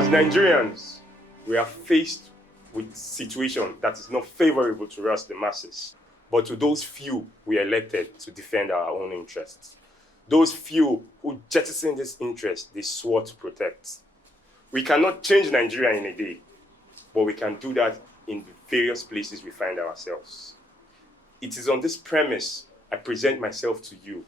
As Nigerians, we are faced with a situation that is not favorable to us, the masses, but to those few we elected to defend our own interests. Those few who jettison this interest they swore to protect. We cannot change Nigeria in a day, but we can do that in the various places we find ourselves. It is on this premise I present myself to you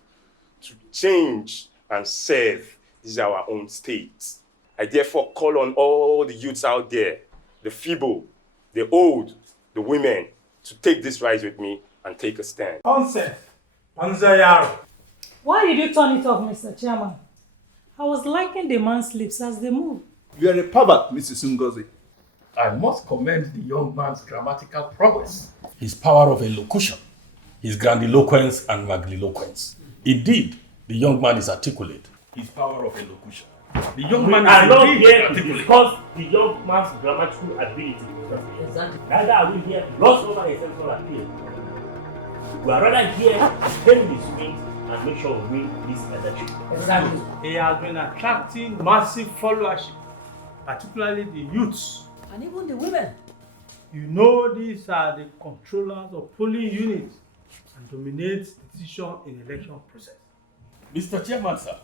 to change and serve. This is our own state. I therefore call on all the youths out there, the feeble, the old, the women, to take this rise with me and take a stand. Consent. Panzayaro. Why did you turn it off, Mr. Chairman? I was liking the man's lips as they moved. You are a pervert, Mrs. Ngozi. I must commend the young man's grammatical progress, his power of elocution, his grandiloquence and magniloquence. Indeed, the young man is articulate. His power of elocution. The young man are is not indeed here to articulate. discuss the young man's grammatical ability. Exactly. Neither are we here to gloss over a central appeal. We are rather here to tame the swings and make sure we win this election. Exactly. He has been attracting massive followership, particularly the youths. And even the women. You know these are the controllers of polling units and dominate decision in election process. Mr. Chairman, sir,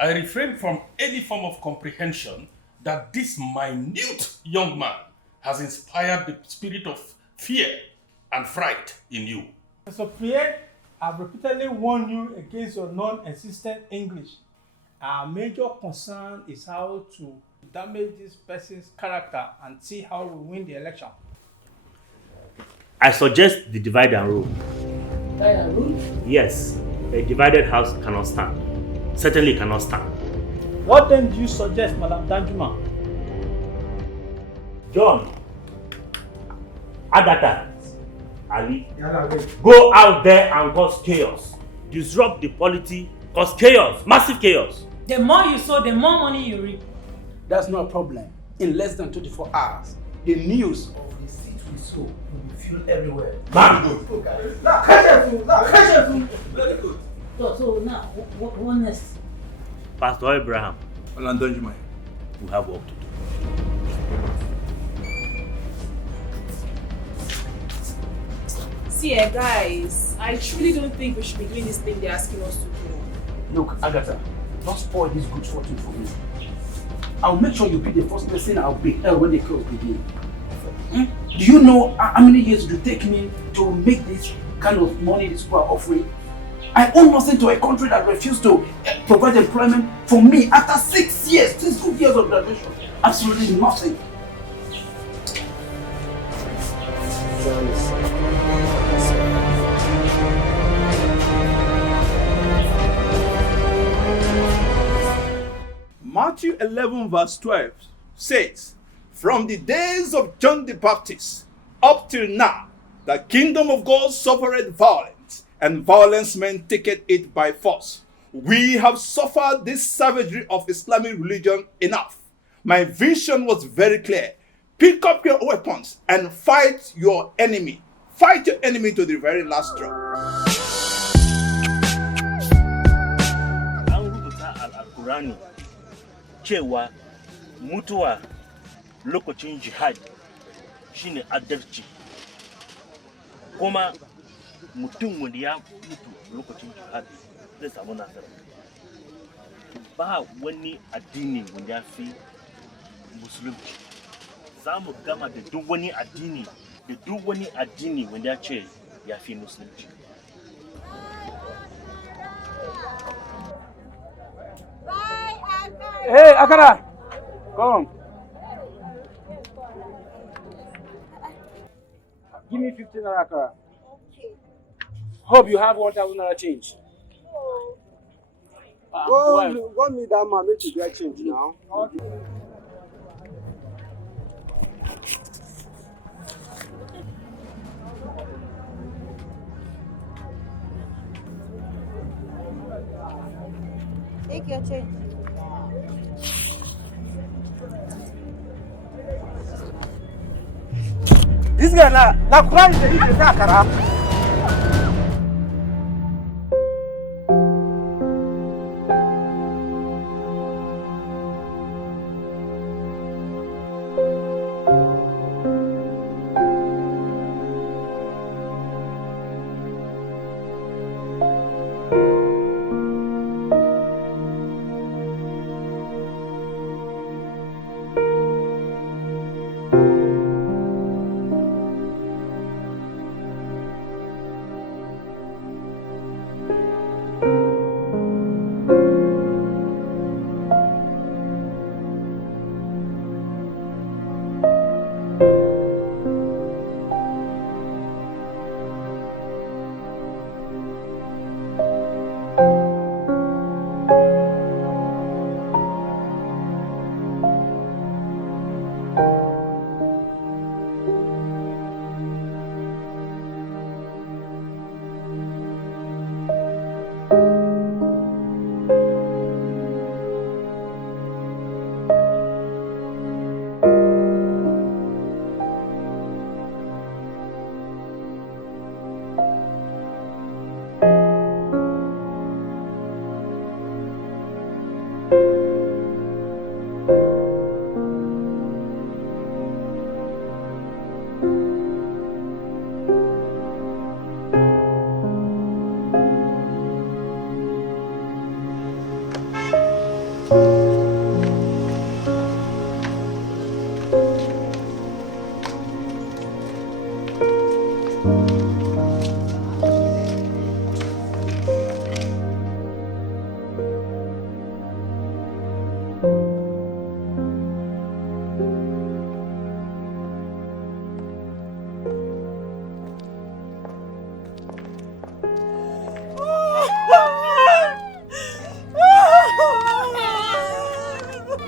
I refrain from any form of comprehension that this minute young man has inspired the spirit of fear and fright in you. Mr. Priye, I've repeatedly warned you against your non-existent English. Our major concern is how to damage this person's character and see how we win the election. I suggest the divide and rule. Divide and rule? Yes, a divided house cannot stand. Certainly cannot stand. What then do you suggest, Madam Danjuma? John, Agatha, Ali, go out there and cause chaos. Disrupt the polity, cause chaos, massive chaos. The more you sow, the more money you reap. That's no problem. In less than 24 hours, the news of the seat we sow will be filled everywhere. Man, Very good. So now, what next? Pastor Abraham, Olandonjuma. we have work to do. See, guys, I truly don't think we should be doing this thing they're asking us to do. Look, Agatha, don't spoil this good fortune for me. I'll make sure you be the first person I'll be when the close begin. Do you know how many years it will take me to make this kind of money these people are offering? I owe nothing to a country that refused to provide employment for me after 6 years, 6 good years of graduation. Absolutely nothing. Matthew 11 verse 12 says, "From the days of John the Baptist up till now, the kingdom of God suffered violence, and violence men taketh it by force. We have suffered this savagery of Islamic religion enough. My vision was very clear. Pick up your weapons and fight your enemy. Fight your enemy to the very last drop." An rubuta al-Qur'ani cewa mutuwa lokacin jihad shine adalci. Kuma mutum wanda ya mutu lokacin jihad zai samu nasara. Ba wani addini wanda ya fi musulunci. Za mu gama da duk wani addini wanda ya ce ya fi musulunci. Hey, Akara, come. Give me 15 naira, Akara. Okay. Hope you have 1,000 naira change. Go meet that man, make you get change now. Okay. Take your change. This guy na Quran is the Akara.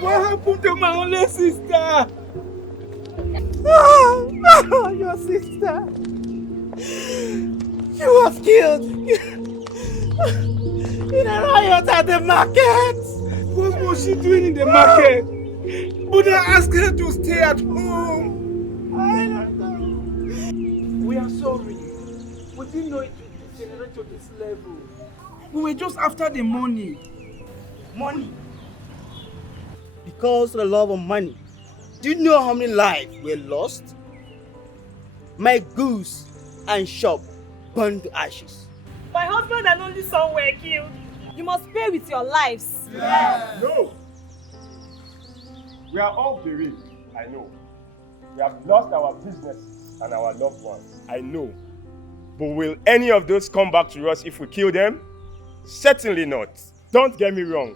What happened to my only sister? Your sister. She was killed in a riot at the market. What was she doing in the market? Buddha asked her to stay at home. I don't know. We are sorry. We didn't know it would degenerate to this level. We were just after the money. Money? Because of the love of money. Do you know how many lives were lost? My goose and shop burned to ashes. My husband and only son were killed. You must pay with your lives. No! We are all bereaved, I know. We have lost our businesses and our loved ones, I know. But will any of those come back to us if we kill them? Certainly not. Don't get me wrong.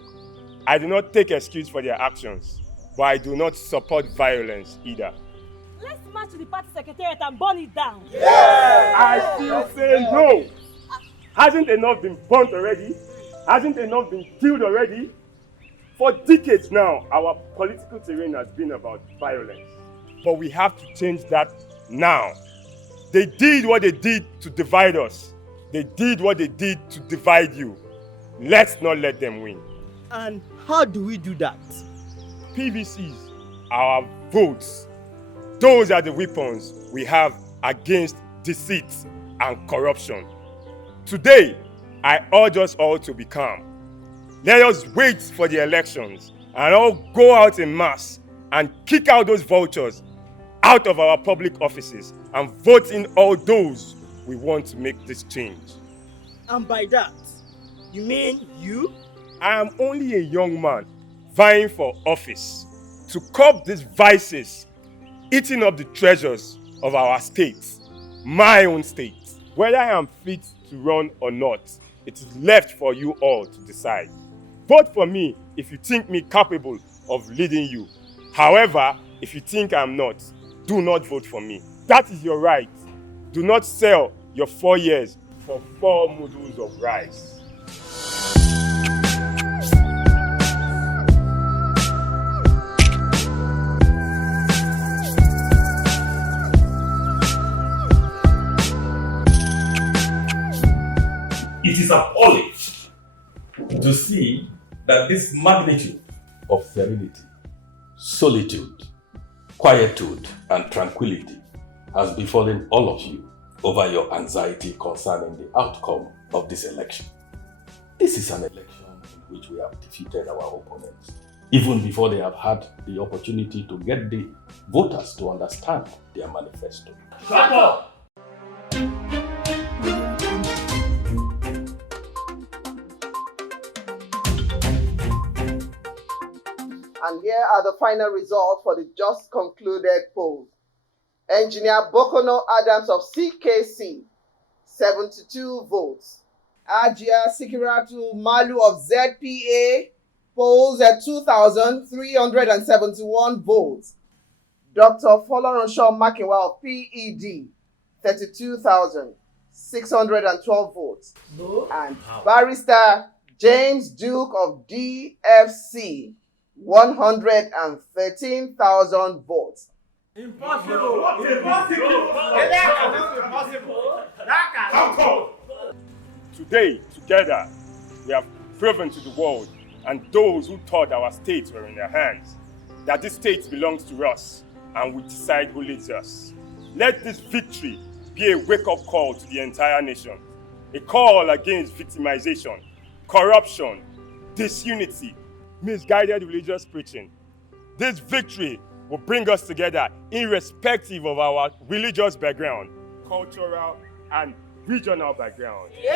I do not take excuse for their actions, but I do not support violence either. Let's march to the party secretariat and burn it down. I still say no. Hasn't enough been burnt already? Hasn't enough been killed already? For decades now, our political terrain has been about violence. But we have to change that now. They did what they did to divide us. They did what they did to divide you. Let's not let them win. And how do we do that? PVCs, our votes. Those are the weapons we have against deceit and corruption. Today, I urge us all to be calm. Let us wait for the elections and all go out in mass and kick out those vultures out of our public offices and vote in all those we want to make this change. And by that, you mean you? I am only a young man vying for office to curb these vices eating up the treasures of our state, my own state. Whether I am fit to run or not, it is left for you all to decide. Vote for me if you think me capable of leading you. However, if you think I am not, do not vote for me. That is your right. Do not sell your 4 years for 4 noodles of rice. It is appalling to see that this magnitude of serenity, solitude, quietude, and tranquility has befallen all of you over your anxiety concerning the outcome of this election. This is an election in which we have defeated our opponents, even before they have had the opportunity to get the voters to understand their manifesto. Shut up! And here are the final results for the just concluded polls. Engineer Bokono Adams of CKC, 72 votes. Ajia Sikiratu Malu of ZPA polls at 2,371 votes. Dr. Folorunso Makinwa of PED, 32,612 votes. No. And Barrister James Duke of DFC, 113,000 votes. Impossible! Today, together, we have proven to the world and those who thought our states were in their hands that this state belongs to us and we decide who leads us. Let this victory be a wake-up call to the entire nation, a call against victimization, corruption, disunity, misguided religious preaching. This victory will bring us together irrespective of our religious background, cultural and regional background. Yay!